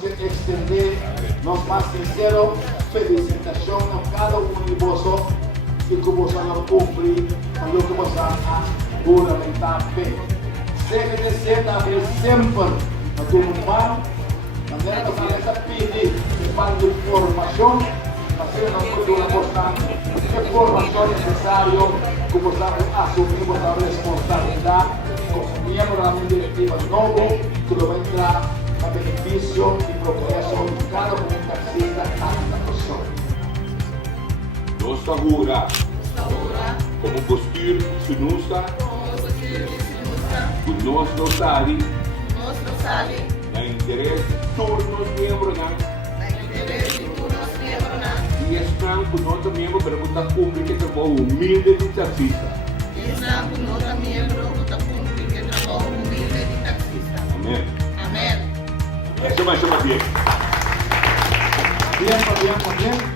queremos extender nos más sincero felicitación a cada uno de vosotros que vos han cumplido con lo que vos han juramentado. Seja de sempre a tu humano, maneira que você está pedindo para de formação, fazer uma coisa importante, que formação necessária, que você assumir a responsabilidade como membro da minha diretiva novo, que vai entrar a benefício e progresso de cada um taxista, cada pessoa. Nós jura, como bestuur Sunusa, que nós não sabe, na interesse de todos os membros, e esperamos que nós membros perguntar público que trabalho humilde de taxista. Amém. Amén. Eso mais uma vez. Bien.